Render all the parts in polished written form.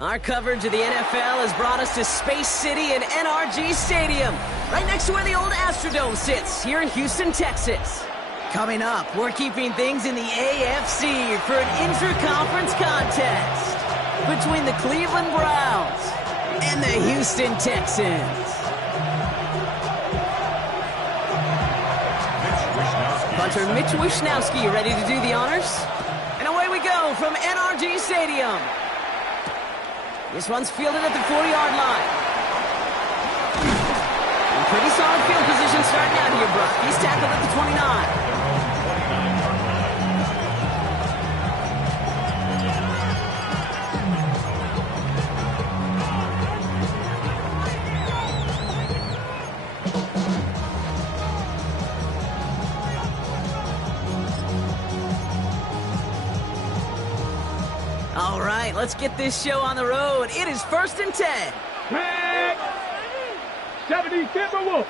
Our coverage of the NFL has brought us to Space City and NRG Stadium, right next to where the old Astrodome sits, here in Houston, Texas. Coming up, we're keeping things in the AFC for an intra-conference contest between the Cleveland Browns and the Houston Texans. Punter Mitch Wishnowsky ready to do the honors. And away we go from NRG Stadium. This one's fielded at the 40-yard line. And pretty solid field position starting out here, Brock. He's tackled at the 29. All right, let's get this show on the road. It is 1st and 10. 70 Timberwolves.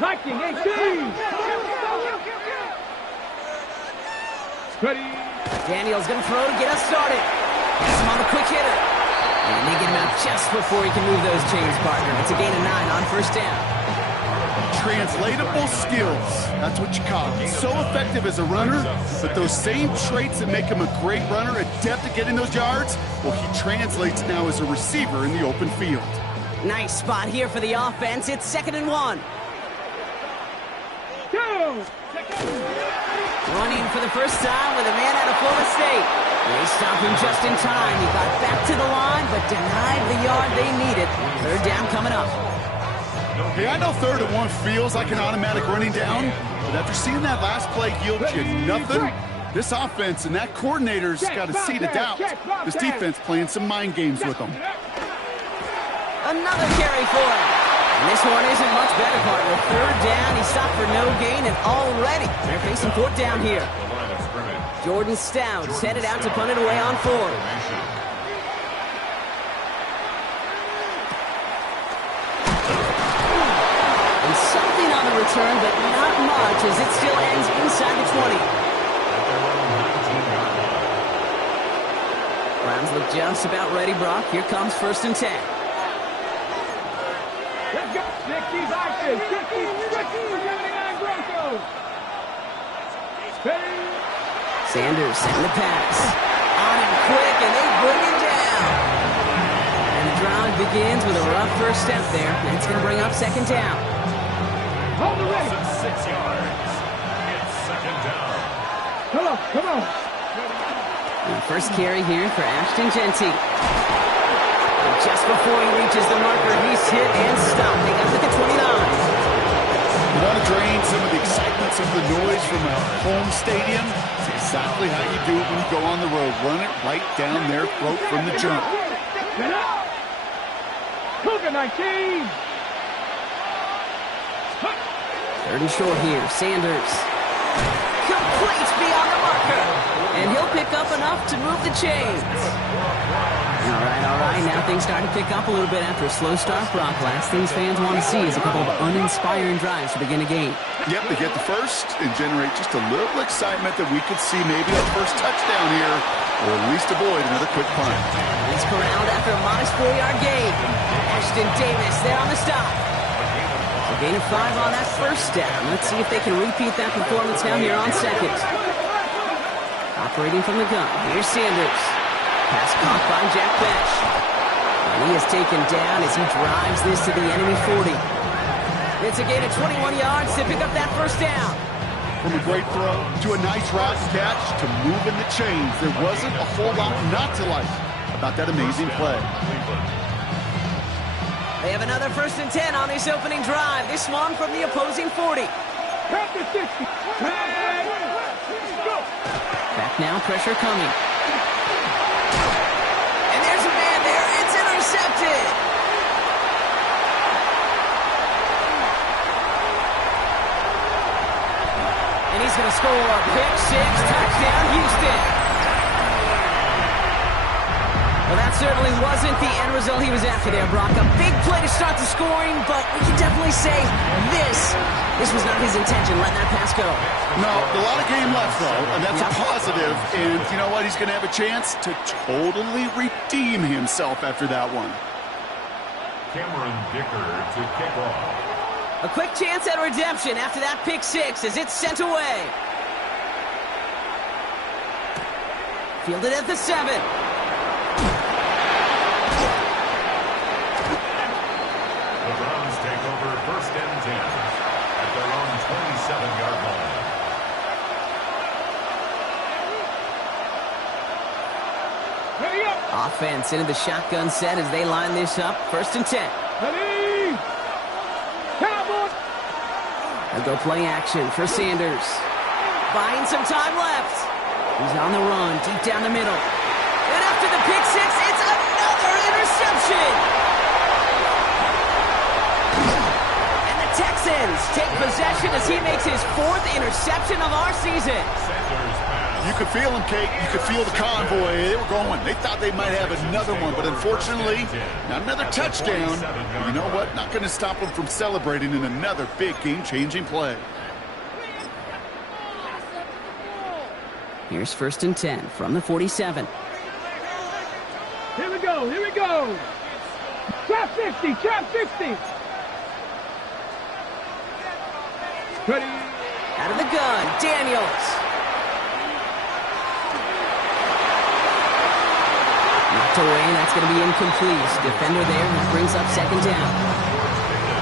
1918. Ready. Daniel's going to throw to get us started. Gets him on the quick hitter. And they get him out just before he can move those chains, partner. It's a gain of 9 on 1st down. Translatable skills. That's what you call it. So effective as a runner, but those same traits that make him a great runner, adept at getting those yards, well, he translates now as a receiver in the open field. Nice spot here for the offense. It's 2nd and 1. Running for the first time with a man out of Florida State. They stop him just in time. He got back to the line, but denied the yard they needed. 3rd down coming up. Hey, I know 3rd and 1 feels like an automatic running down, but after seeing that last play yield you nothing, this offense and that coordinator's got a seed of doubt. This defense playing some mind games with them. Another carry for him. And this one isn't much better, partner. 3rd down, he stopped for no gain, and already they're facing 4th down here. Jordan Stout's headed out to punt it away on 4th. Something on the return, but not much as it still ends inside the 20. Browns look just about ready, Brock. Here comes 1st and 10. Let's go. 60s active. 79 Broncos. Sanders setting the pass. On him quick, and they bring him down. And the drive begins with a rough first step there. And it's going to bring up 2nd down. Hold the ready. 6 yards. It's 2nd down. Come on. And first carry here for Ashton Genty. And just before he reaches the marker, he's hit and stopped. They got to the 29. You want to drain some of the excitement, some of the noise from a home stadium? It's exactly how you do it when you go on the road. Run it right down their throat from the jump. Cougar 19. 3rd and short here. Sanders completes beyond the marker. And he'll pick up enough to move the chains. All right. Now things start to pick up a little bit after a slow start. Brock, last things fans want to see is a couple of uninspiring drives to begin a game. Yep, they get the first and generate just a little excitement that we could see maybe a first touchdown here, or at least avoid another quick punt. He's corralled after a modest 4-yard gain. Ashton Davis there on the stop. A gain of 5 on that first down. Let's see if they can repeat that performance now here on 2nd. Operating from the gun. Here's Sanders. Pass caught by Jack Besh. And he is taken down as he drives this to the enemy 40. It's a gain of 21 yards to pick up that first down. From a great throw to a nice route catch to moving the chains, there wasn't a whole lot not to like about that amazing play. They have another 1st and 10 on this opening drive. This one from the opposing 40. Back now, pressure coming. And there's a man there. It's intercepted. And he's going to score a pick 6, touchdown Houston. Well, that certainly wasn't the end result he was after there, Brock. A big play to start the scoring, but we can definitely say this was not his intention, letting that pass go. No, a lot of game left, though, and that's a positive. And you know what? He's going to have a chance to totally redeem himself after that one. Cameron Dicker to kick off. A quick chance at redemption after that pick six as it's sent away. Fielded at the 7. The Browns take over 1st and 10 at their own 27-yard line. Ready up. Offense into the shotgun set as they line this up. 1st and 10. Ready. Cowboy. They'll go play action for Sanders. Buying some time left. He's on the run, deep down the middle. And after the pick six, it's another interception. And the Texans take possession as he makes his 4th interception of our season. You could feel them, Kate. You could feel the convoy. They were going. They thought they might have another one, but unfortunately, not another touchdown. But you know what? Not going to stop them from celebrating in another big game-changing play. Here's 1st and 10 from the 47. Here we go. Here we go. Trap 50. Trap 50. Ready. Out of the gun, Daniels. Knocked away, that's going to be incomplete. Defender there, which brings up 2nd down.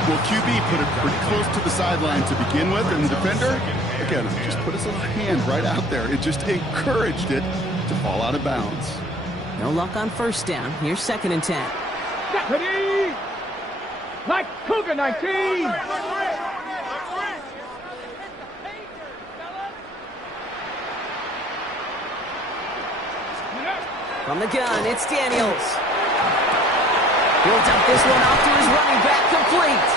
Well, QB put it pretty close to the sideline to begin with, and the defender, again, just put his little hand right out there. It just encouraged it to fall out of bounds. No luck on 1st down. Here's 2nd and 10. Ready. Like Cougar 19. From the gun, it's Daniels. He'll dump this one off to his running back, complete.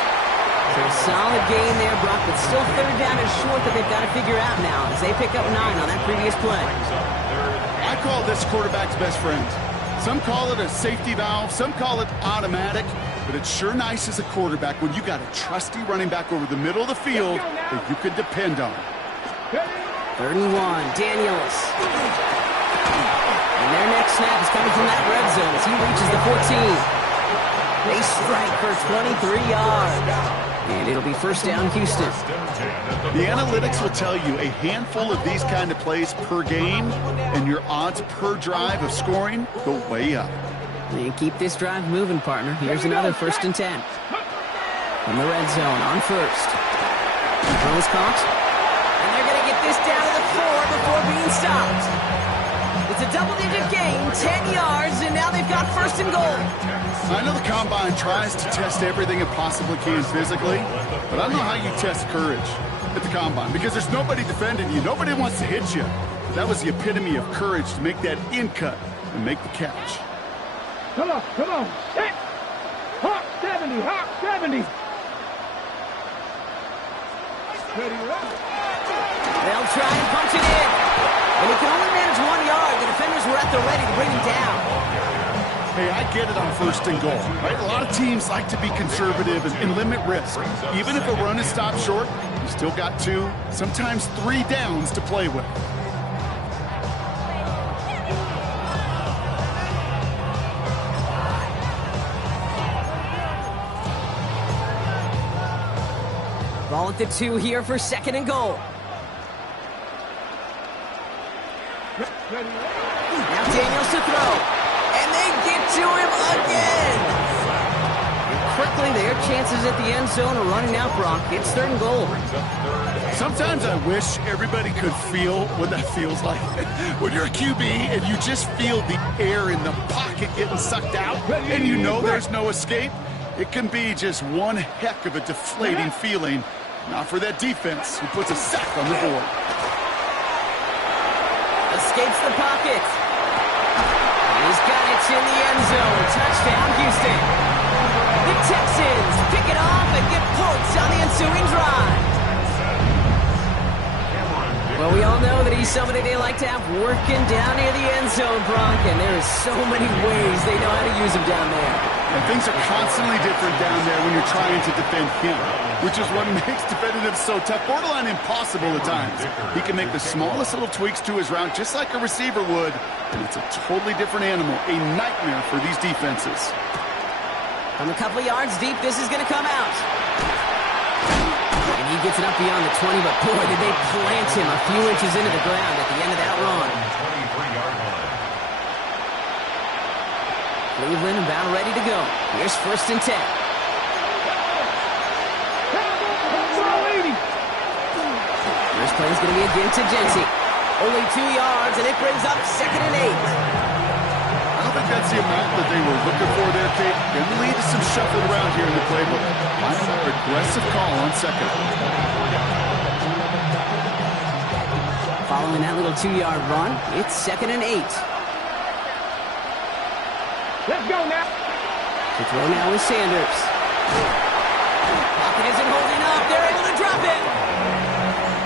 So a solid gain there, Brock, but still 3rd down and short that they've got to figure out now as they pick up 9 on that previous play. I call this quarterback's best friend. Some call it a safety valve, some call it automatic, but it's sure nice as a quarterback when you got a trusty running back over the middle of the field that you can depend on. 3rd and 1, Daniels. And their next snap is coming from that red zone as he reaches the 14. They strike for 23 yards. And it'll be 1st down, Houston. The analytics will tell you a handful of these kind of plays per game, and your odds per drive of scoring go way up. And keep this drive moving, partner. Here's another 1st and 10. From the red zone on 1st. Throws caught. And they're going to get this down to the 4 before being stopped. It's a double-digit gain, 10 yards, and now they've got 1st and goal. I know the Combine tries to test everything it possibly can physically, but I don't know how you test courage at the Combine because there's nobody defending you. Nobody wants to hit you. That was the epitome of courage to make that in cut and make the catch. Come on. Come on. Hit. Hawk 70. Hawk 70. Ready. They'll try and punch it in. And he can only manage 1 yard. The defenders were at the ready to bring him down. Hey, I get it on 1st and goal, right? A lot of teams like to be conservative and limit risk. Even if a run is stopped short, you still got 2, sometimes 3 downs to play with. Ball at the 2 here for 2nd and goal. Now Daniels to throw. And they get to him again. And quickly, their chances at the end zone are running out, Brock. It's 3rd and goal. Sometimes I wish everybody could feel what that feels like. When you're a QB and you just feel the air in the pocket getting sucked out, and you know there's no escape, it can be just one heck of a deflating feeling. Not for that defense who puts a sack on the board. Escapes the pocket. He's got it in the end zone. Touchdown, Houston. The Texans pick it off and get points on the ensuing drive. Well, we all know that he's somebody they like to have working down near the end zone, Bronk, and there is so many ways they know how to use him down there. And things are constantly different down there when you're trying to defend him, which is what makes defending him so tough, borderline impossible at times. He can make the smallest little tweaks to his route just like a receiver would, and it's a totally different animal, a nightmare for these defenses. From a couple of yards deep, this is going to come out. And he gets it up beyond the 20, but boy, did they plant him a few inches into the ground at the end of that run. 23-yard line. Cleveland about ready to go. Here's 1st and 10. First play is going to be again to Genty. Only 2 yards, and it brings up 2nd and 8. I don't think that's the amount that they were looking for there, Kate. Going to lead to some shuffling around here in the playbook. Find a more aggressive call on 2nd. Following that little 2-yard run, it's 2nd and 8. Let's go now. To throw now is Sanders. Pocket isn't holding up. They're able to drop it.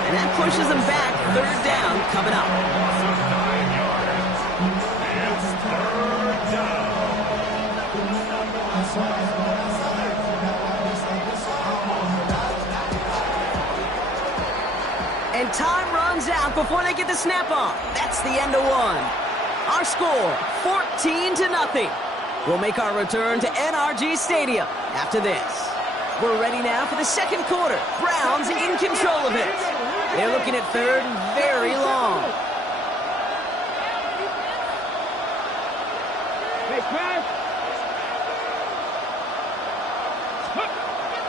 And that pushes them back. 3rd down coming up. 9 yards. It's 3rd down. And time runs out before they get the snap on. That's the end of one. Our score, 14-0. We'll make our return to NRG Stadium after this. We're ready now for the 2nd quarter. Browns in control of it. They're looking at 3rd and very long. Hey, pass.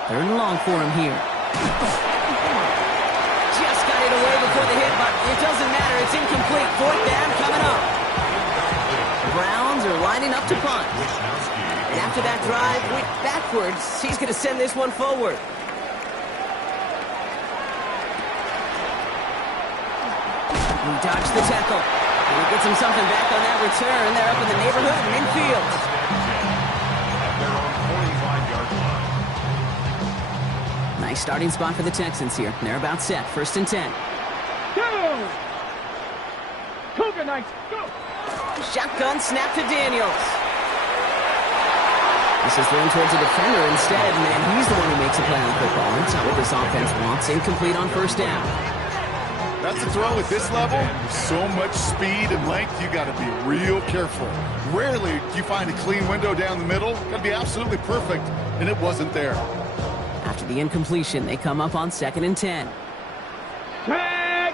3rd and long for him here. Just got it away before the hit, but it doesn't matter. It's incomplete. 4th down coming up. The Browns are lining up to punt. And after that drive went backwards, he's going to send this one forward. He dodged the tackle. And he gets him something back on that return. They're up in the neighborhood and infield. They're on 45-yard line. Nice starting spot for the Texans here. They're about set. 1st and 10. Go! Cougar Knights, go! Shotgun snap to Daniels. This is thrown towards a defender instead, and he's the one who makes a play on the football. That's not what this offense wants. Incomplete on 1st down. That's a throw at this level. So much speed and length, you got to be real careful. Rarely do you find a clean window down the middle. Got to be absolutely perfect, and it wasn't there. After the incompletion, they come up on 2nd and 10. Tag!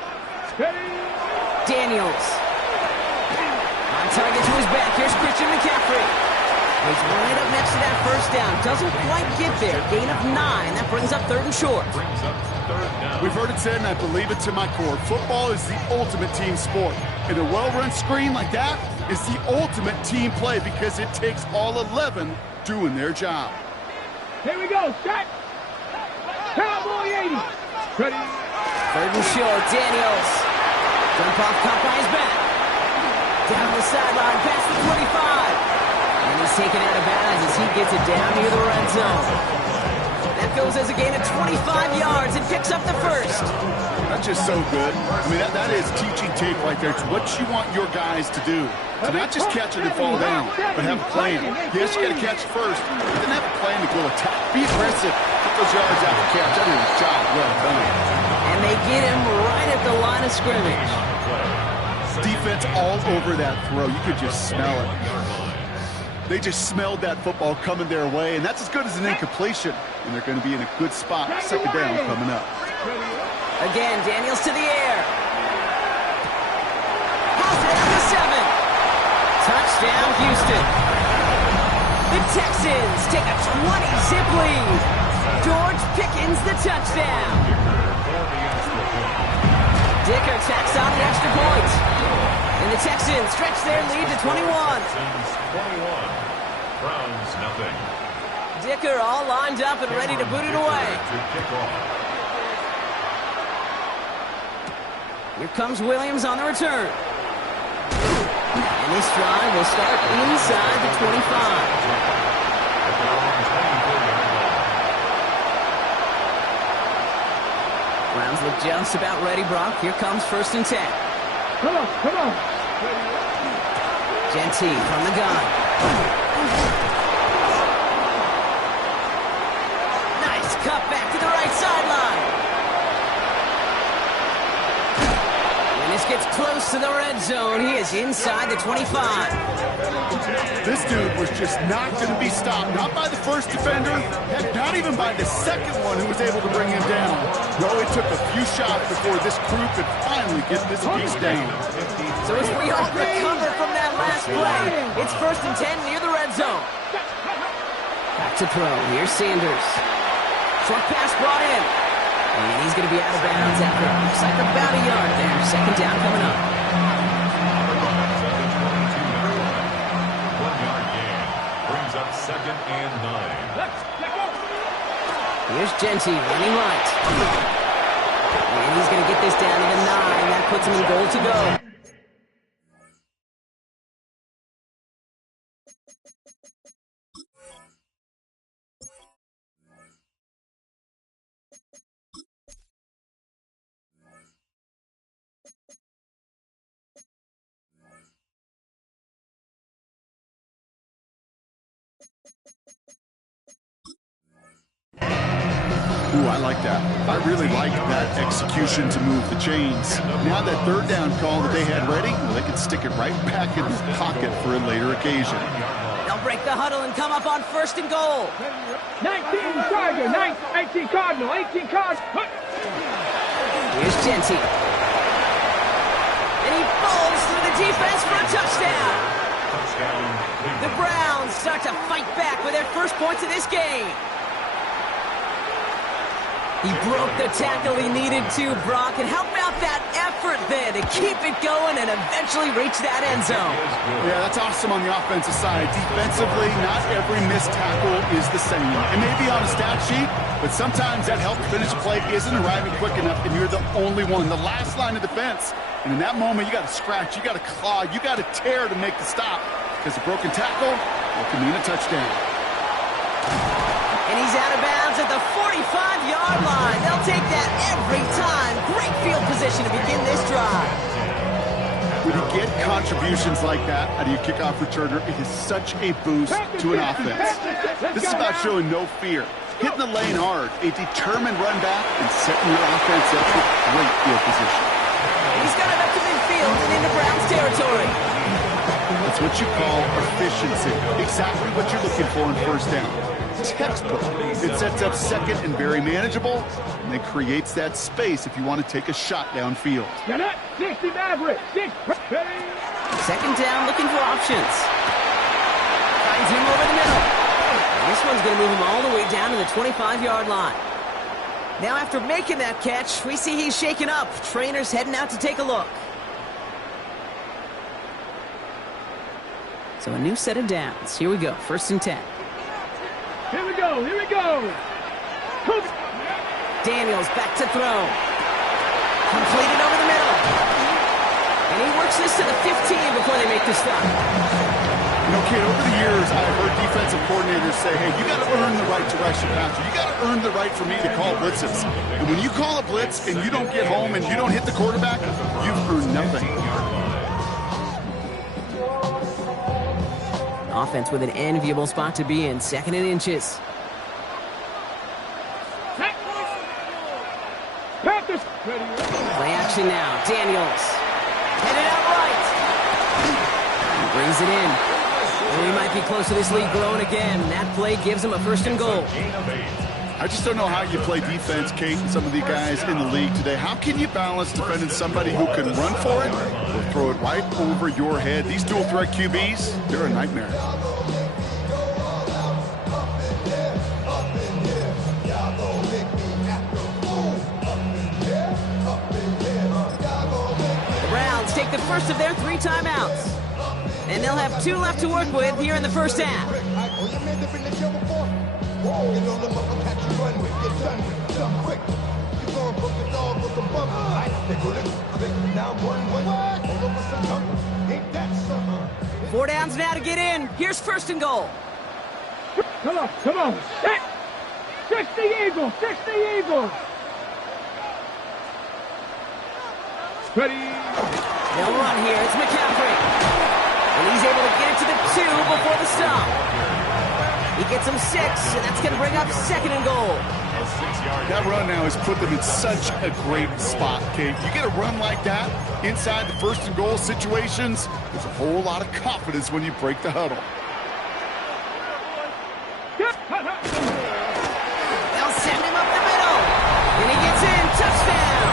Daniels. On target to his back. Here's Christian McCaffrey. He's right up next to that 1st down. Doesn't quite get there. Gain of 9. That brings up 3rd and short. Brings up 3rd down. We've heard it said, and I believe it to my core. Football is the ultimate team sport. And a well-run screen like that is the ultimate team play because it takes all 11 doing their job. Here we go, set! Cowboy 80! Ready? 3rd and short. Daniels. Jump off, caught by his back. Down the sideline, past the 25. And he's taken out of bounds as he gets it down near the red zone. That goes as a gain of 25 yards and picks up the 1st. That's just so good. I mean, that is teaching tape right there. It's what you want your guys to do. To not just catch it and fall down, but have a plan. Yes, you got to catch it first, but then have a plan to go attack. Be aggressive. Get those yards out and catch. That is a job well done. And they get him right at the line of scrimmage. Defense all over that throw. You could just smell it. They just smelled that football coming their way, and that's as good as an incompletion. And they're going to be in a good spot. 2nd down coming up. Again, Daniels to the air. How's it at the 7? Touchdown, Houston. The Texans take a 20-zip lead. George Pickens the touchdown. Dicker tacks on the extra point. And the Texans stretch their lead to 21. 21. Browns, nothing. Dicker all lined up and ready to boot it away. Here comes Williams on the return. And this drive will start inside the 25. Browns look just about ready, Brock. Here comes 1st and 10. Come on, come on. Genty from the gun. Nice cut back to the right sideline. When this gets close to the red zone, he is inside the 25. This dude was just not going to be stopped. Not by the first defender, heck, not even by the second one who was able to bring him down. No, it took a few shots before this crew could finally get this beast down. So as we all recover from that last play, it's 1st and 10 near the red zone. Back to throw. Here's Sanders. Short pass brought in. And he's going to be out of bounds after it looks like about a yard there. 2nd down coming up. 1-yard gain. Brings up 2nd and 9. Here's Genty running right. And he's going to get this down to the 9. That puts him in goal to go. Ooh, I like that. I really like that execution to move the chains. Now that 3rd down call that they had ready, they can stick it right back in his pocket for a later occasion. They'll break the huddle and come up on 1st and goal. 19 Tiger, 18 Cardinal, 18 Cardinal. Here's Genty. And he falls through the defense for a touchdown. The Browns start to fight back with their first points of this game. He broke the tackle he needed to, Brock, and how about that effort then to keep it going and eventually reach that end zone? Yeah, that's awesome on the offensive side. Defensively, not every missed tackle is the same. It may be on a stat sheet, but sometimes that help to finish a play isn't arriving quick enough, and you're the only one, the last line of defense. And in that moment, you got to scratch, you got to claw, you got to tear to make the stop, because a broken tackle can mean a touchdown. And he's out of bounds at the 45-yard line. They'll take that every time. Great field position to begin this drive. When you get contributions like that out of your kickoff returner, it is such a boost to an offense. This is about showing no fear, hitting the lane hard, a determined run back, and setting your offense up with great field position. He's got it up to midfield and into Browns territory. That's what you call efficiency. Exactly what you're looking for on 1st down. Textbook. It sets up 2nd and very manageable, and it creates that space if you want to take a shot downfield. 60 Maverick, 6. 2nd down, looking for options. Finds him over the middle. And this one's going to move him all the way down to the 25-yard line. Now after making that catch, we see he's shaken up. Trainer's heading out to take a look. So a new set of downs. Here we go, 1st and 10. Here we go, here we go. Daniels back to throw. Completed over the middle. And he works this to the 15 before they make the stop. You know, kid, over the years, I've heard defensive coordinators say, hey, you got to earn the right to rush your passer. You got to earn the right for me to call blitzes. And when you call a blitz and you don't get home and you don't hit the quarterback, you've earned nothing. Offense with an enviable spot to be in, 2nd and inches. Play action now. Daniels. Headed out right. He brings it in. And we might be close to this lead growing again. That play gives him a 1st and goal. I just don't know how you play defense, Kate, and some of the guys in the league today. How can you balance defending somebody who can run for it or throw it right over your head? These dual-threat QBs, they're a nightmare. The Browns take the first of their 3 timeouts. And they'll have 2 left to work with here in the 1st half. Four downs now to get in. Here's 1st and goal. Come on, come on. 6 the Eagles, 6 the Eagles. Ready. They'll run here. It's McCaffrey. And he's able to get it to the 2 before the stop. He gets him 6, and that's going to bring up 2nd and goal. That run now has put them in such a great spot, Kate. You get a run like that inside the 1st and goal situations, there's a whole lot of confidence when you break the huddle. They'll send him up the middle. And he gets in. Touchdown.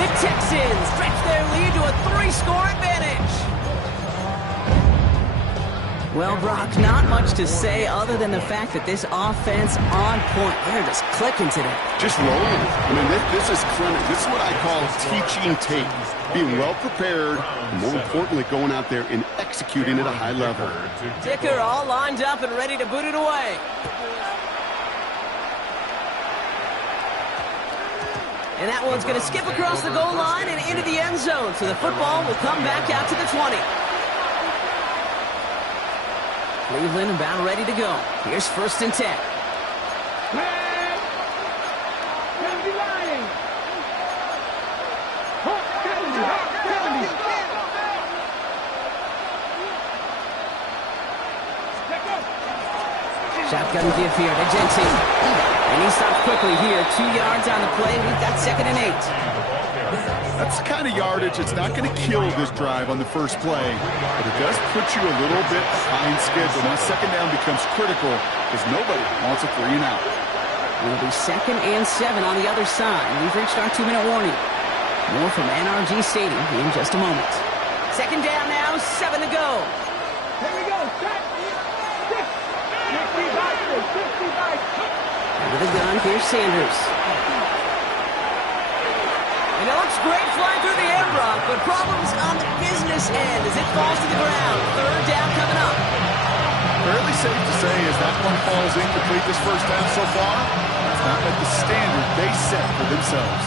The Texans stretch their lead to a 3-score advantage. Well, Brock, not much to say other than the fact that this offense on point. They're just clicking today. Just rolling. I mean, this is clinic. This is what I call teaching tape. Being well prepared, and more importantly, going out there and executing at a high level. Dicker all lined up and ready to boot it away. And that one's going to skip across the goal line and into the end zone. So the football will come back out to the 20. Cleveland about ready to go. Here's 1st and 10. Shotgun give here to Jensen. And he stops quickly here. 2 yards on the play. We've got 2nd and 8. That's the kind of yardage that's not going to kill this drive on the first play, but it does put you a little bit behind schedule. Now 2nd down becomes critical because nobody wants a 3 and out. It'll be 2nd and 7 on the other side. We've reached our 2-minute warning. More from NRG Stadium in just a moment. 2nd down now, 7 to go. Here we go. Set. 50 by 6. Out of the gun, here's Sanders. And it looks great flying through the air, Brock, but problems on the business end as it falls to the ground. 3rd down coming up. Fairly safe to say as that one falls incomplete this first half so far, it's not at the standard they set for themselves.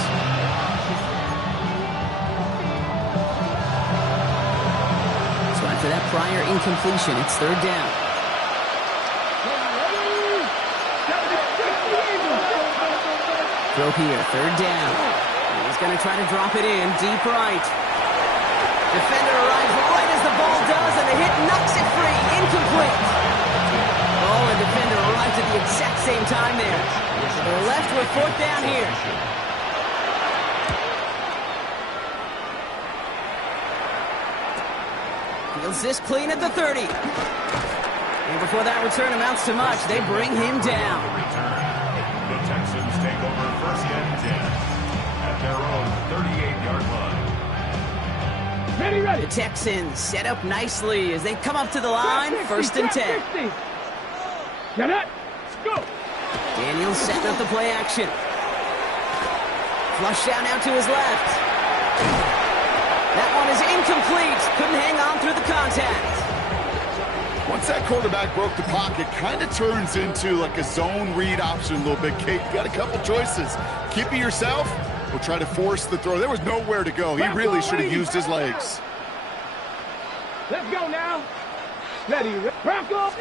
So after that prior incompletion, it's 3rd down. Throw here, 3rd down. He's going to try to drop it in, deep right. Defender arrives right as the ball does, and the hit knocks it free, incomplete. Oh, and defender arrives at the exact same time there. So they're left with 4th down here. Feels this clean at the 30. And before that return amounts to much, they bring him down. The Texans take over 1st and 10 at their own 38-yard line. Ready. The Texans set up nicely as they come up to the line. 1st and 10. Get it. Go. Daniels setting up the play action. Flush down out to his left. That one is incomplete. Couldn't hang on through the contact. Once that quarterback broke the pocket, kind of turns into like a zone read option a little bit. Kate, you got a couple choices. Keep it yourself or try to force the throw. There was nowhere to go. He really should have used his legs. Let's go now. Ready. Bronco.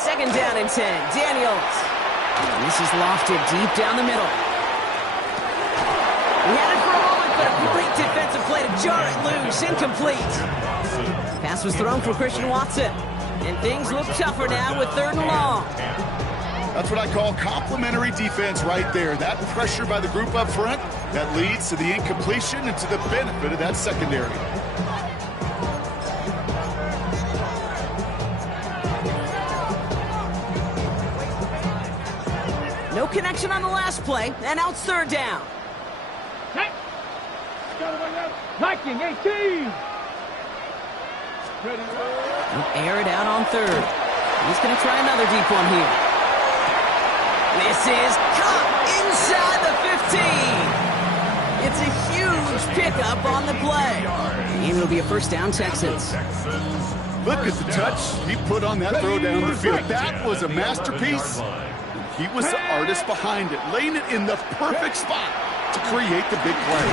2nd down and 10. Daniels. And this is lofted deep down the middle. He had it for a moment, but a great defensive play to jar it loose. Incomplete. Pass was thrown for Christian Watson. And things look tougher now with 3rd and long. That's what I call complimentary defense right there. That pressure by the group up front, that leads to the incompletion and to the benefit of that secondary. No connection on the last play, and now it's 3rd down. Viking 18. Ready. He'll air it out on 3rd. He's going to try another deep one here. This is caught inside the 15. It's a huge pickup on the play. And it'll be a 1st down, Texans. Look at the touch he put on that throw down the field. That was a masterpiece. He was the artist behind it, laying it in the perfect spot to create the big play.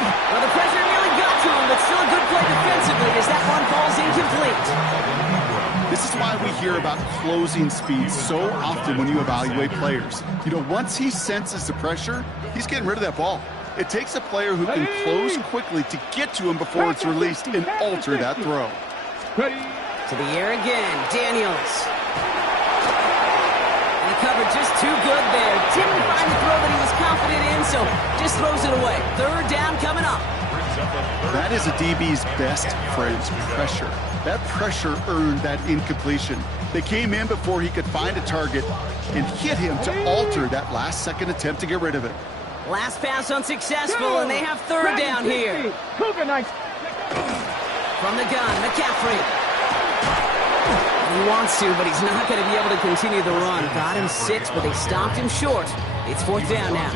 Well, the pressure nearly got to him, but still a good play defensively as that one falls incomplete. This is why we hear about closing speed so often when you evaluate players. You know, once he senses the pressure, he's getting rid of that ball. It takes a player who can close quickly to get to him before it's released and alter that throw. To the air again, Daniels. And he covered just too good there. Didn't find the throw that he was confident in, so just throws it away. Third down coming up. That is a DB's best friend's pressure. That pressure earned that incompletion. They came in before he could find a target and hit him to alter that last-second attempt to get rid of it. Last pass unsuccessful, and they have third down here. From the gun, McCaffrey. He wants to, but he's not going to be able to continue the run. Got him 6, but they stopped him short. It's fourth down now.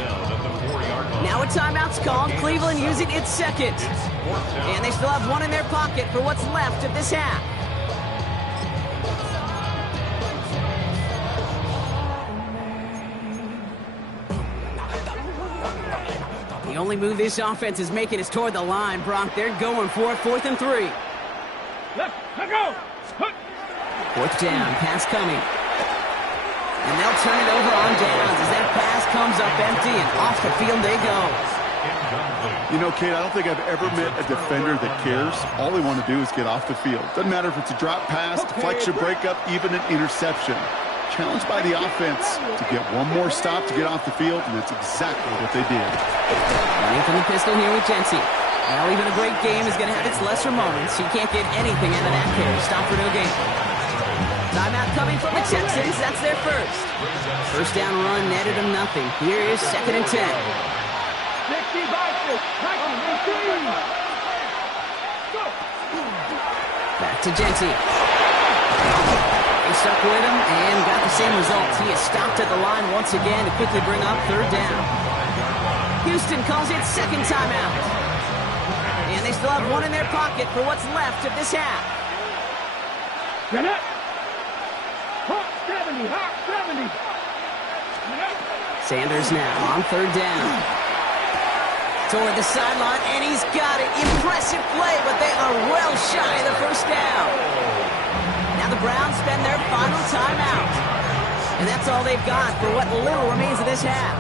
Now a timeout's called. Cleveland using its second. And they still have one in their pocket for what's left of this half. The only move this offense is making is toward the line, Brock. They're going for it, 4th and 3. Let's go. Fourth down, pass coming. And they'll turn it over on downs as that pass comes up empty and off the field they go. You know, Kate, I don't think I've ever met a defender that cares. All they want to do is get off the field. Doesn't matter if it's a drop pass, deflection, breakup, even an interception. Challenged by the offense to get one more stop to get off the field, and that's exactly what they did. Running from the pistol here with Jency. Well, even a great game is going to have its lesser moments. You can't get anything out of that carry. Stop for no gain. Timeout coming from the Texans. That's their first. First down run netted them nothing. Here is 2nd and 10. Back to Jency. He stuck with him and got the same result. He is stopped at the line once again to quickly bring up third down. Houston calls it second timeout. And they still have one in their pocket for what's left of this half. Sanders now on third down. Toward the sideline, and he's got it. Impressive play, but they are well shy of the first down. Now the Browns spend their final timeout. And that's all they've got for what little remains of this half.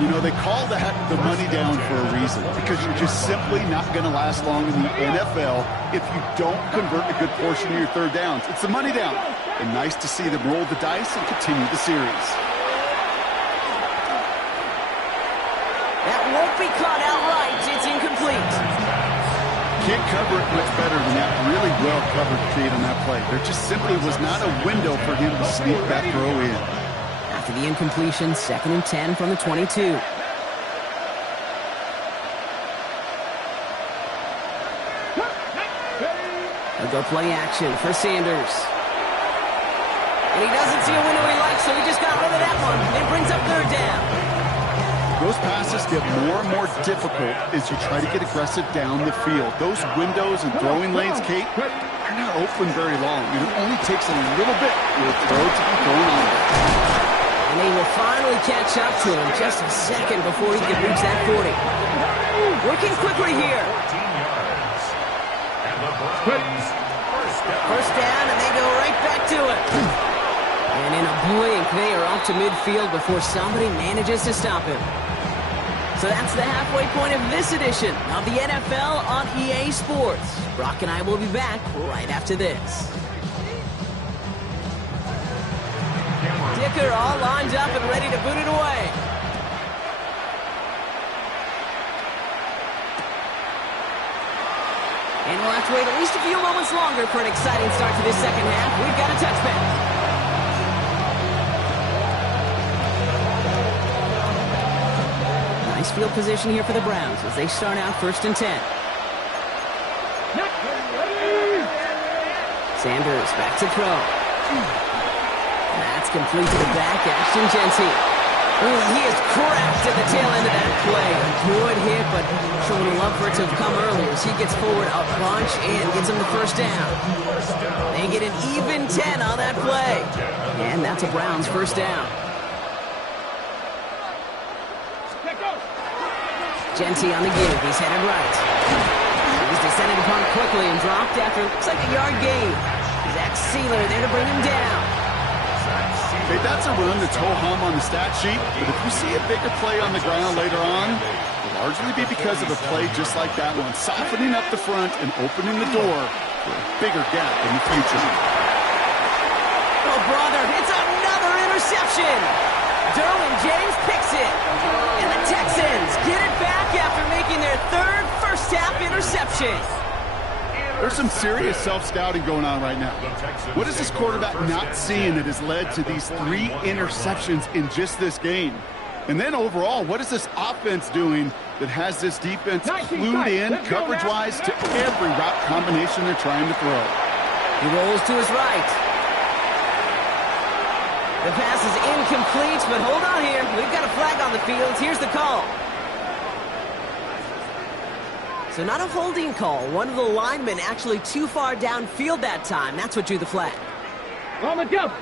You know, they call that the money down for a reason, because you're just simply not going to last long in the NFL if you don't convert a good portion of your third downs. It's the money down. And nice to see them roll the dice and continue the series. That won't be caught outright. It's incomplete. Can't cover it much better than that. Really well covered, Kate, on that play. There just simply was not a window for him to sneak that throw in. After the incompletion, 2nd and 10 from the 22. They'll go play action for Sanders. And he doesn't see a window he likes, so he just got rid of that one. It brings up third down. Those passes get more and more difficult as you try to get aggressive down the field. Those windows and throwing lanes, Kate, they're not open very long. It only takes a little bit for a throw to be thrown on. And they will finally catch up to him just a second before he can reach that 40. Working quickly here. First down, and they go right back to it. And in a blink, they are off to midfield before somebody manages to stop him. So that's the halfway point of this edition of the NFL on EA Sports. Brock and I will be back right after this. Dicker all lined up and ready to boot it away. And we'll have to wait at least a few moments longer for an exciting start to this second half. We've got a touchback. Nice field position here for the Browns as they start out 1st and 10. Sanders back to throw. That's complete to the back, Ashton Jency. Ooh, he is cracked at the tail end of that play. A good hit, but sure would have loved for it to have come earlier as he gets forward a bunch and gets him the first down. They get an even 10 on that play. And that's a Browns first down. Jency on the give. He's headed right. He's descended upon quickly and dropped after looks like a yard gain. Zach Sealer there to bring him down. Okay, that's a run that's ho-hum on the stat sheet, but if you see a bigger play on the ground later on, it'll largely be because of a play just like that one, softening up the front and opening the door for a bigger gap in the future. Oh, brother, it's another interception. Derwin James picks it. And the Texans get it back after making their third first-half interception. There's some serious self-scouting going on right now. What is this quarterback not seeing that has led to these 3 interceptions in just this game? And then overall, what is this offense doing that has this defense clued in, coverage-wise, to every route combination they're trying to throw? He rolls to his right. The pass is incomplete, but hold on here. We've got a flag on the field. Here's the call. So not a holding call. One of the linemen actually too far downfield that time. That's what drew the flag. On the jump.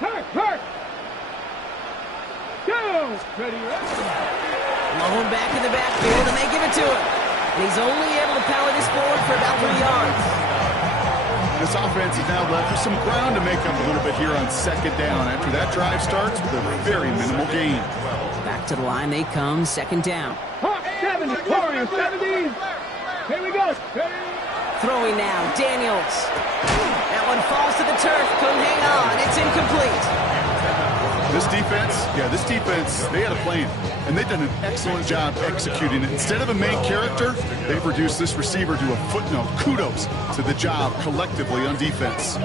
Hurt. Go. Ready. Lone back in the backfield, and they give it to him. And he's only able to power this forward for about 3 yards. This offense is now left with some ground to make up a little bit here on second down after that drive starts with a very minimal gain. Back to the line they come, second down. 70. Here we go. Throwing now, Daniels. That one falls to the turf, couldn't hang on. It's incomplete. This defense, they had a plan, and they've done an excellent job executing it. Instead of a main character, they've reduced this receiver to a footnote. Kudos to the job collectively on defense.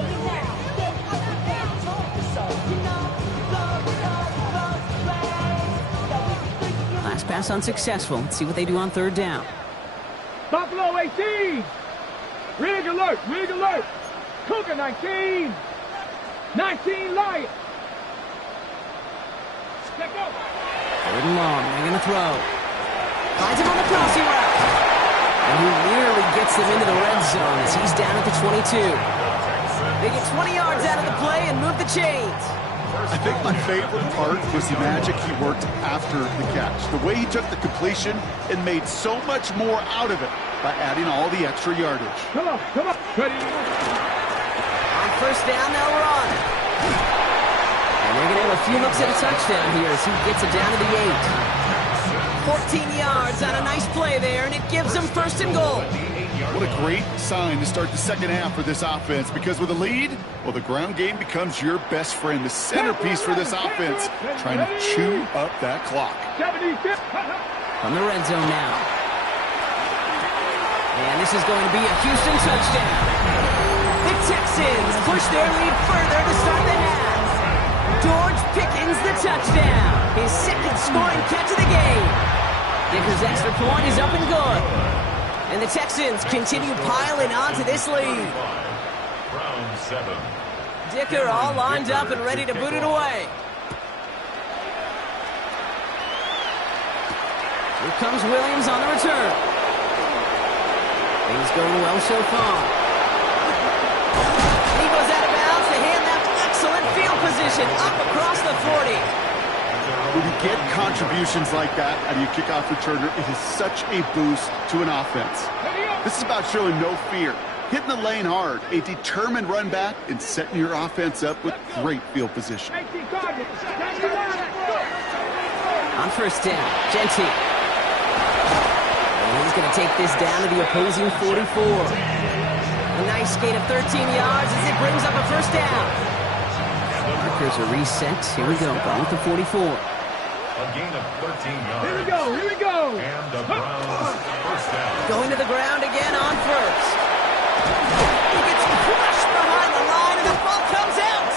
Last pass unsuccessful. Let's see what they do on third down. Buffalo 18. Rig alert. Cougar 19. 19 Lions. Let go. Third and long. They're going to throw. Finds him on the crossing route. And he nearly gets them into the red zone as he's down at the 22. They get 20 yards out of the play and move the chains. I think my favorite part was the magic he worked after the catch. The way he took the completion and made so much more out of it by adding all the extra yardage. Come on. Ready. On first down, they'll run. And they're going to have a few looks at a touchdown here as he gets it down to the 8. 14 yards on a nice play there, and it gives them first and goal. What a great sign to start the second half for this offense, because with a lead, well, the ground game becomes your best friend, the centerpiece for this offense, trying to chew up that clock. From the red zone now. And this is going to be a Houston touchdown. The Texans push their lead further to start the half. George Pickens the touchdown. His second scoring catch of the game. Dicker's extra point is up and good. And the Texans continue piling on to this lead. Round 7. Dicker all lined up and ready to boot it away. Here comes Williams on the return. Things going well so far. He goes out of bounds to hand that excellent field position up across the 40. When you get contributions like that out of your kickoff returner, it is such a boost to an offense. This is about showing no fear, hitting the lane hard, a determined run back, and setting your offense up with great field position. On first down, Gentile. And he's going to take this down to the opposing 44. A nice gain of 13 yards as it brings up a first down. Markers are reset. Here we go. Ball with the 44. A gain of 13 yards. Here we go. And the Browns first down. Going to the ground again on first. He gets crushed behind the line and the ball comes out.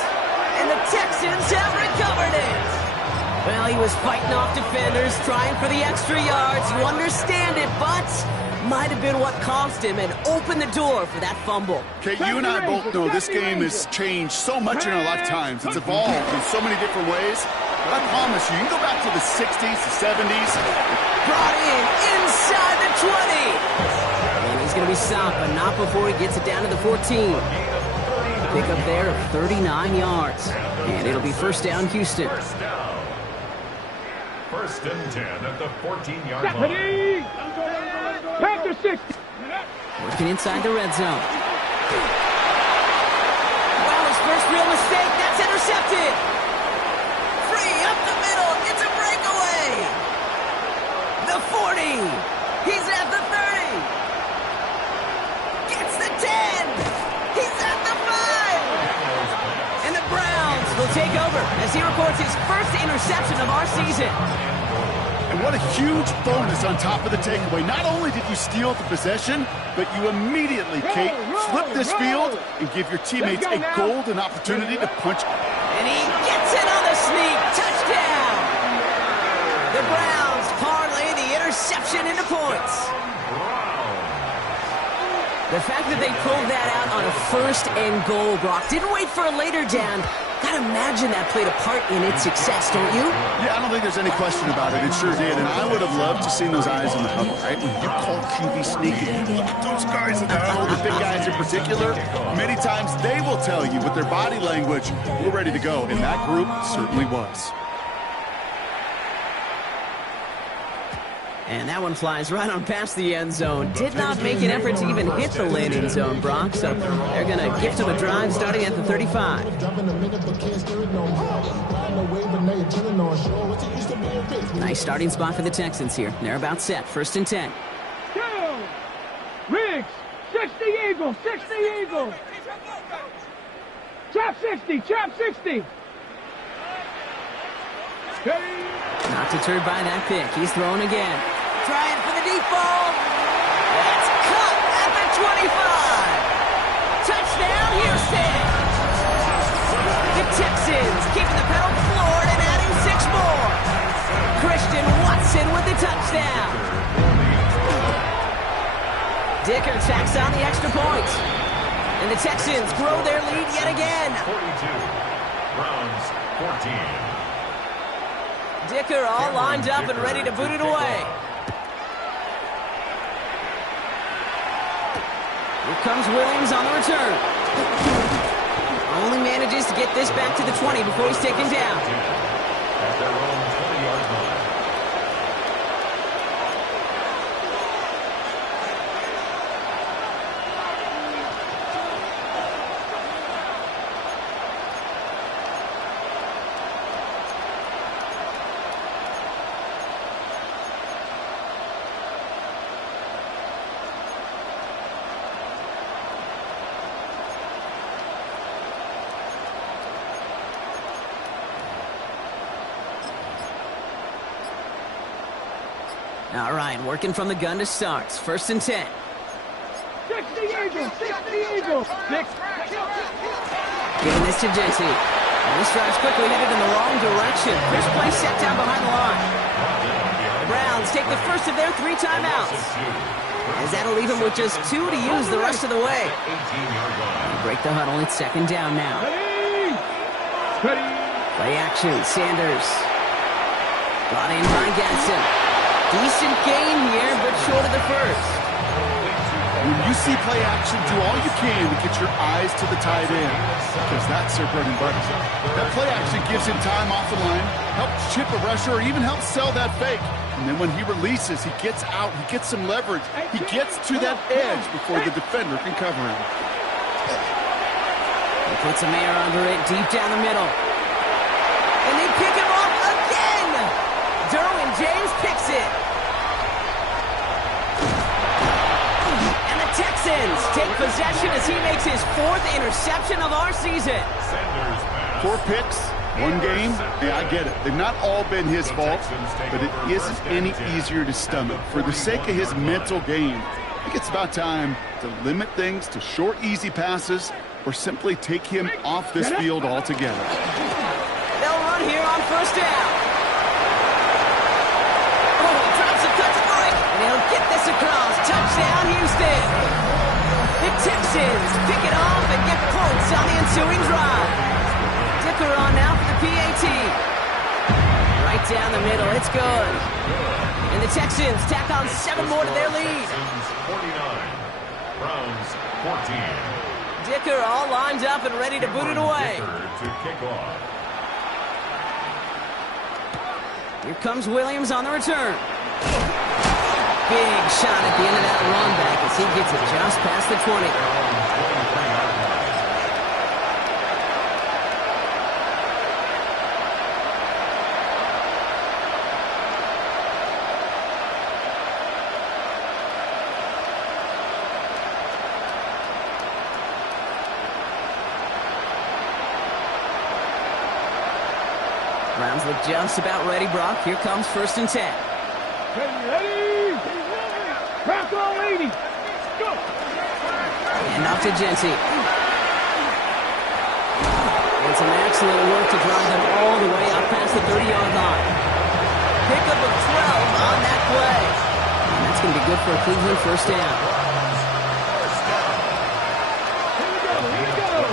And the Texans have recovered it. Well, he was fighting off defenders, trying for the extra yards. You understand it, but might have been what cost him and opened the door for that fumble. Okay, you and I both know this game has changed so much in our lifetimes. It's evolved in so many different ways. But I promise you, you can go back to the 60s, the 70s. Brought in inside the 20. And he's going to be stopped, but not before he gets it down to the 14. Pick up there of 39 yards. And it'll be first down, Houston. First and 10 at the 14-yard line. Panther 6. Working inside the red zone. Well, his first real mistake. That's That's intercepted. Free up the middle. It's a breakaway. The 40. He's at the 30. Gets the 10. He's at the 5. And the Browns will take over as he records his first interception of our season. And what a huge bonus on top of the takeaway. Not only did you steal the possession, but you immediately, Kate, flip this field and give your teammates a golden opportunity to punch. And he gets it on the sneak. Touchdown! The Browns parlay the interception into points. The fact that they pulled that out on a 1st and goal, Brock, didn't wait for a later down. Gotta imagine that played a part in its success, don't you? Yeah, I don't think there's any question about it. It sure did. And I would have loved to see those eyes in the huddle, right? When you call QB sneak and you look at those guys in the huddle, the big guys in particular, many times they will tell you with their body language, we're ready to go. And that group certainly was. And that one flies right on past the end zone. Did not make an effort to even hit the landing zone, Brock. So they're going to gift him a drive starting at the 35. Nice starting spot for the Texans here. They're about set. 1st and 10. Go! Riggs! 60 Eagles! 60 Eagles! Trap 60! Trap 60! Not deterred by that pick. He's throwing again. Trying for the deep ball. That's caught at the 25. Touchdown, Houston. The Texans keeping the pedal floored and adding 6 more. Christian Watson with the touchdown. Dicker tacks on the extra point. And the Texans grow their lead yet again. 42. Browns 14. Dicker all lined up and ready to boot it away. Here comes Williams on the return. Only manages to get this back to the 20 before he's taken down. At their own 20-yard line. All right, working from the gun to start. 1st and 10. 60 Eagles! 60 Eagles! Giving this to Jesse. And this drive's quickly headed in the wrong direction. First play set down behind the line. Browns take the first of their 3 timeouts. As that'll leave him with just 2 to use the rest of the way. Break the huddle. It's 2nd down now. Play action. Sanders. Brought in by Gasson. Decent gain here, but short of the first. When you see play action, do all you can to get your eyes to the tight end, because that's their bread and butter. That play action gives him time off the line, helps chip a rusher, or even helps sell that fake. And then when he releases, he gets out, he gets some leverage. He gets to that edge before the defender can cover him. He puts a man under it deep down the middle. And they pick him off again! Derwin James picks it. And the Texans take possession as he makes his 4th interception of our season. 4 picks, 1 game. Yeah, I get it. They've not all been his fault, but it isn't any easier to stomach. For the sake of his mental game, I think it's about time to limit things to short, easy passes or simply take him off this field altogether. They'll run here on 1st down. And he'll get this across. Touchdown, Houston. The Texans pick it off and get points on the ensuing drive. Dicker on now for the PAT. Right down the middle. It's good. And the Texans tack on 7 more to their lead. 49. Browns 14. Dicker all lined up and ready to boot it away. To kick off. Here comes Williams on the return. Big shot at the end of that run back as he gets it just past the 20. Browns look just about ready, Brock. Here comes 1st and 10. Ready? Back all 80. Go. And off to Genty. And some excellent work to drive them all the way up past the 30-yard line. Pickup of 12 on that play. And that's going to be good for a Cleveland 1st down. Here we go.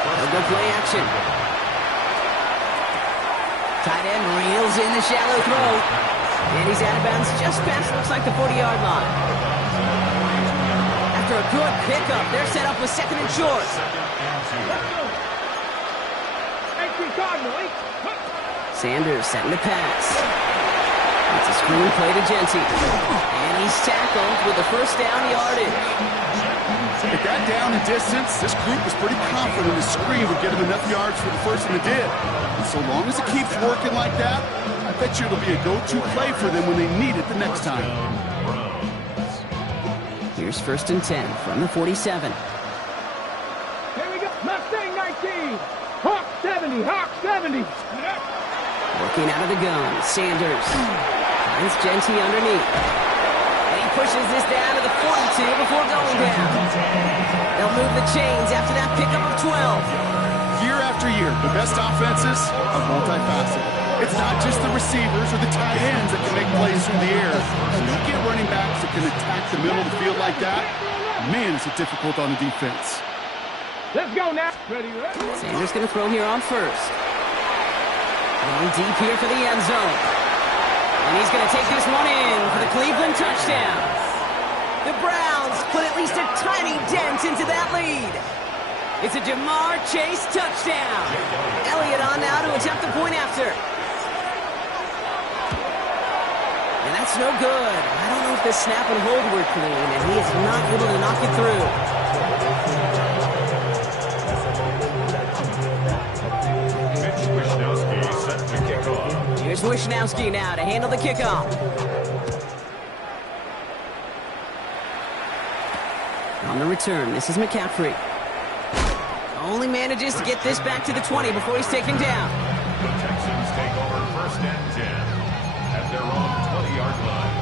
They'll go play action. Tight end reels in the shallow throw. And he's out of bounds just past, looks like the 40-yard line. After a good pickup, they're set up with 2nd and short. Sanders setting the pass. It's a screen play to Genty. And he's tackled with the 1st down yardage. At that down and distance, this group was pretty confident the screen would get him enough yards for the first, and it did. And so long as it keeps working like that, I bet you it'll be a go-to play for them when they need it the next time. Here's 1st and 10 from the 47. Here we go. Mustang 19. Hawk 70. Hawk 70. Working out of the gun, Sanders finds Genty underneath. And he pushes this down to the 42 before going down. They'll move the chains after that pickup of 12. Year after year, the best offenses are multifaceted. It's not just the receivers or the tight ends that can make plays through the air. When you get running backs that can attack the middle of the field like that, man, is it difficult on the defense. Let's go now. Ready. Sanders going to throw here on 1st. Going deep here for the end zone. And he's going to take this one in for the Cleveland touchdown. The Browns put at least a tiny dent into that lead. It's a Jamar Chase touchdown. Elliott on now to attempt the point after. And that's no good. I don't know if the snap and hold were clean, and he is not able to knock it through. Here's Wishnowski now to handle the kickoff. On the return, this is McCaffrey. Only manages to get this back to the 20 before he's taken down. The Texans take over 1st and 10 at their own 20-yard line.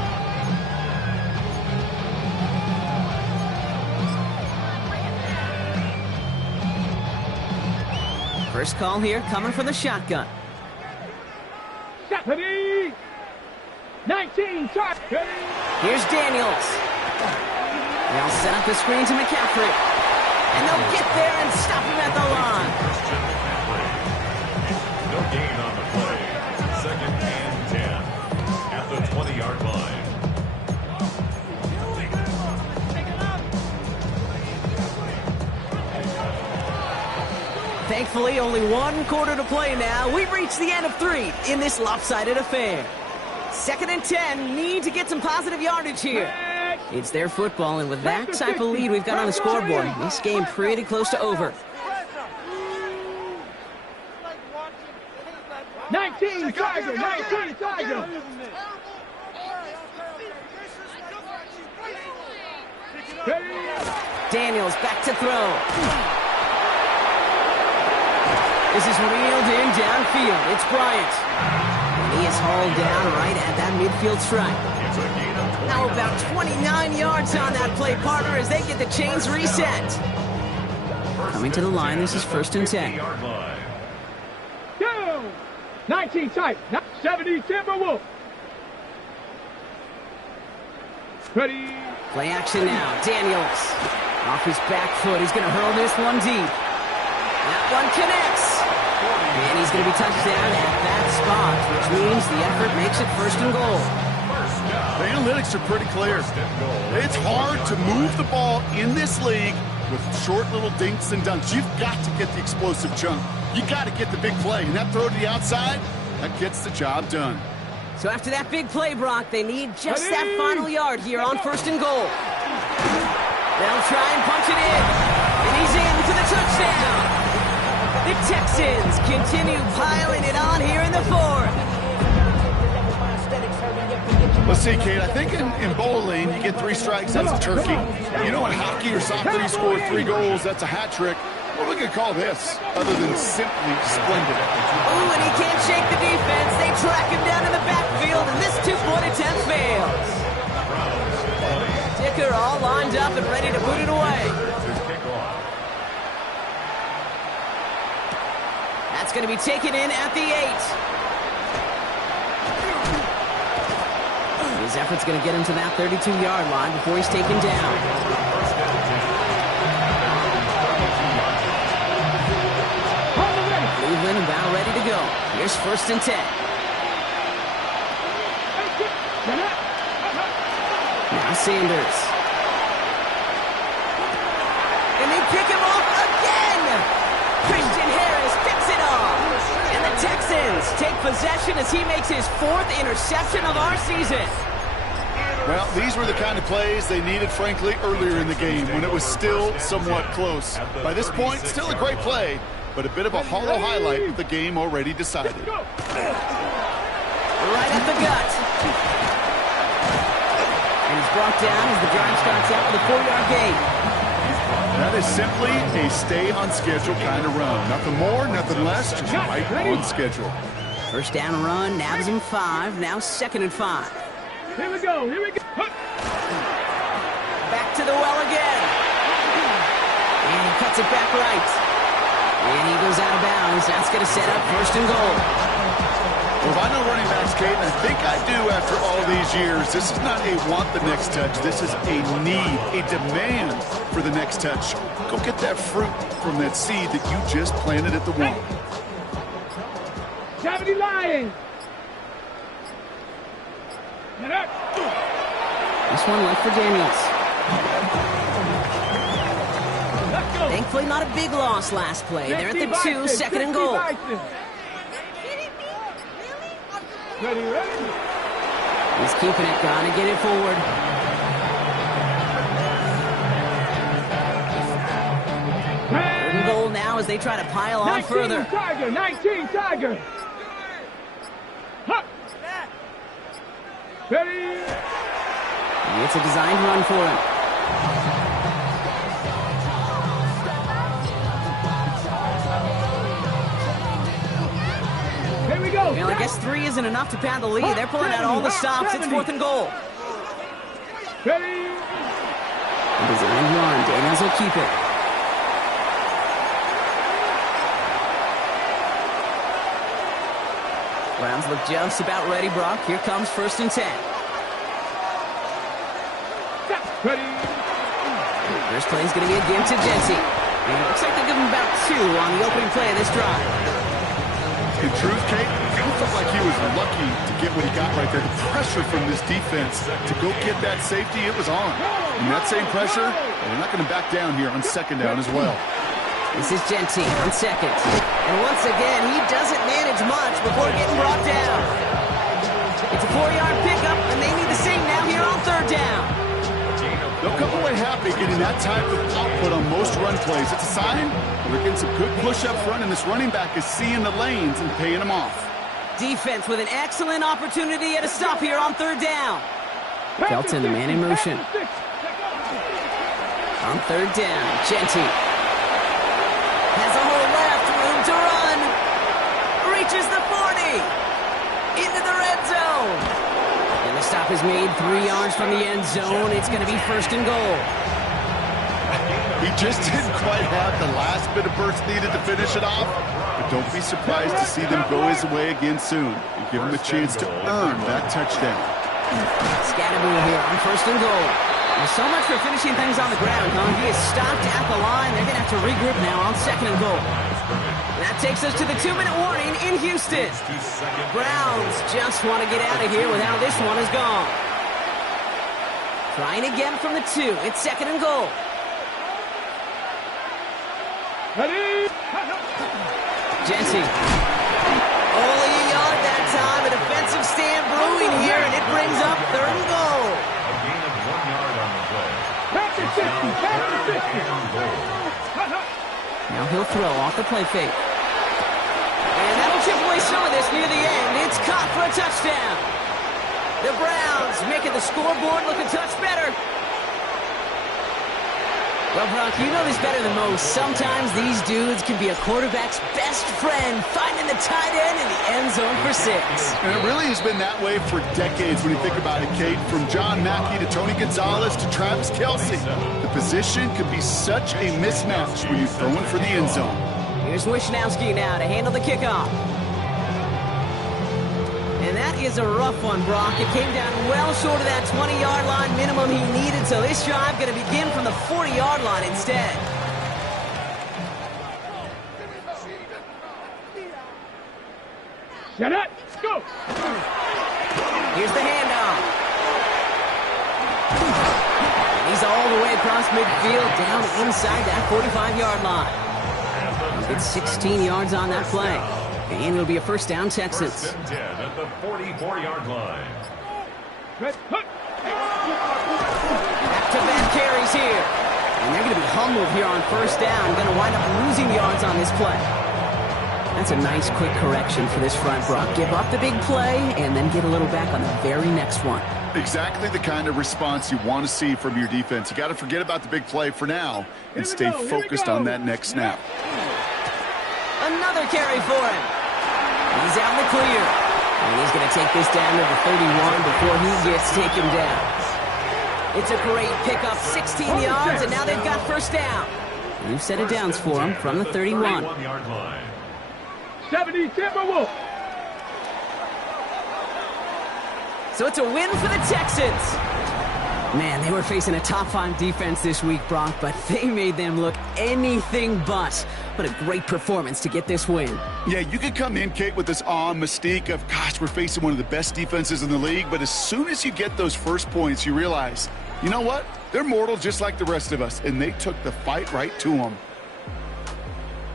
First call here coming from the shotgun. Ready. 19. Start. Here's Daniels. They'll set up the screen to McCaffrey. And they'll get there and stop him at the line. No gain on the play. 2nd and 10 at the 20-yard line. Thankfully, only 1 quarter to play now. We've reached the end of 3 in this lopsided affair. 2nd and 10, need to get some positive yardage here. It's their football, and with that type of lead we've got on the scoreboard, this game pretty close to over. 19 Tiger. 19 Tiger. Daniels back to throw. This is reeled in downfield. It's Bryant. And he is hauled down right at that midfield stripe. Now about 29 yards on that play, partner, as they get the chains reset. Coming to the line, this is 1st and 10. Go! 19 type. 70 Timberwolf. Ready. Play action now. Daniels. Off his back foot. He's going to hurl this one deep. That one connects. And he's going to be touched down at that spot, which means the effort makes it 1st and goal. The analytics are pretty clear. It's hard to move the ball in this league with short little dinks and dunks. You've got to get the explosive chunk. You got to get the big play. And that throw to the outside, that gets the job done. So after that big play, Brock, they need just that final yard here on 1st and goal. They'll try and punch it in. And he's in for the touchdown. The Texans continue piling it on here in the 4th. Let's see, Kate, I think in bowling, you get 3 strikes, that's a turkey. You know, in hockey or soccer, you score 3 goals, that's a hat trick. What we could call this, other than simply splendid? Ooh, and he can't shake the defense. They track him down in the backfield, and this two-point attempt fails. Dicker all lined up and ready to put it away. That's going to be taken in at the 8. His effort's going to get him to that 32-yard line before he's taken down. Cleveland about ready to go. Here's 1st and 10. Now Sanders. And they pick him off again! Christian Harris picks it off! And the Texans take possession as he makes his 4th interception of our season. Well, these were the kind of plays they needed, frankly, earlier in the game when it was still somewhat close. By this point, still a great play, but a bit of a hollow highlight with the game already decided. Right at the gut. And he's brought down as the drive starts out with a 4-yard gain. That is simply a stay-on-schedule kind of run. Nothing more, nothing less, just right on schedule. 1st down run, nabs him 5, now 2nd and 5. Here we go, here we go. Back to the well again. And he cuts it back right. And he goes out of bounds. That's going to set up 1st and goal. Well, if I know running backs, Kate, and I think I do after all these years, this is not a want the next touch. This is a need, a demand for the next touch. Go get that fruit from that seed that you just planted at the one. Gravity Lions. This one left for Daniels. Thankfully, not a big loss last play. They're at the 2, 2nd and goal. Ready. He's keeping it, trying to get it forward. 3rd and goal now as they try to pile on further. 19 Tiger. Huh. Ready. It's a designed run for him. Here we go. Well, I guess 3 isn't enough to pad the lead. They're pulling out all the stops. It's 4th and goal. Ready. A designed run. Daniels will keep it. Browns look just about ready, Brock. Here comes 1st and 10. Ready. First play is going to be again to Jency. And it looks like they'll give him about 2 on the opening play of this drive. In truth, Kate, he felt like he was lucky to get what he got right there. The pressure from this defense to go get that safety, it was on. And that same pressure, they're not going to back down here on 2nd down as well. This is Jency on 2nd. And once again, he doesn't manage much before getting brought down. It's a 4-yard pickup, and they need the same now here on 3rd down. They'll come away happy getting that type of output on most run plays. It's a sign they're getting some good push up front, and this running back is seeing the lanes and paying them off. Defense with an excellent opportunity at a stop here on 3rd down. Felton, the man in motion. On 3rd down, Jency has a hole left, room to run. Reaches the 40. Into the red zone. And the stop is made 3 yards from the end zone. It's going to be 1st and goal. He just didn't quite have the last bit of burst needed to finish it off. But don't be surprised to see them go his way again soon and give him a chance to earn that touchdown. Scatterbull here on 1st and goal. Well, so much for finishing things on the ground, huh? He is stopped at the line. They're going to have to regroup now on 2nd and goal. That takes us to the 2-minute warning in Houston. Browns just want to get out of here with how this one has gone. Trying again from the 2. It's 2nd and goal. Ready. Jency. Only a yard that time. A defensive stand brewing here, and it brings up 3rd and goal. A gain of 1 yard on the play. Back to 50. Back to 50. Now he'll throw off the play fake. And that'll chip away some of this near the end. It's caught for a touchdown. The Browns making the scoreboard look a touch better. Well, Brock, you know this better than most. Sometimes these dudes can be a quarterback's best friend, finding the tight end in the end zone for 6. And it really has been that way for decades when you think about it, Kate. From John Mackey to Tony Gonzalez to Travis Kelce. The position can be such a mismatch when you're throwing for the end zone. Here's Wishnowski now to handle the kickoff. And that is a rough one, Brock. It came down well short of that 20-yard line minimum he needed, so this drive going to begin from the 40-yard line instead. Set up, go! Here's the handoff. And he's all the way across midfield, down inside that 45-yard line. It's 16 yards on that play. And it'll be a first down, Texans. First and 10 at the 44-yard line. Back-to-back carries here. And they're going to be humbled here on first down. Going to wind up losing yards on this play. That's a nice quick correction for this front, Brock. Give up the big play and then get a little back on the very next one. Exactly the kind of response you want to see from your defense. You got to forget about the big play for now and stay focused on that next snap. Another carry for him. He's out in the clear. And he's going to take this down to the 31 before he gets taken down. It's a great pickup, 16 yards, and now they've got first down. New set of downs for him from the 31. 31-yard line. 70 Timberwolves. So it's a win for the Texans. Man, they were facing a top-5 defense this week, Brock, but they made them look anything but. What a great performance to get this win. Yeah, you could come in, Kate, with this awe and mystique of, gosh, we're facing one of the best defenses in the league, but as soon as you get those first points, you realize, you know what? They're mortal just like the rest of us, and they took the fight right to them.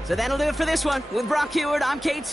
So that'll do it for this one. With Brock Heward, I'm Kate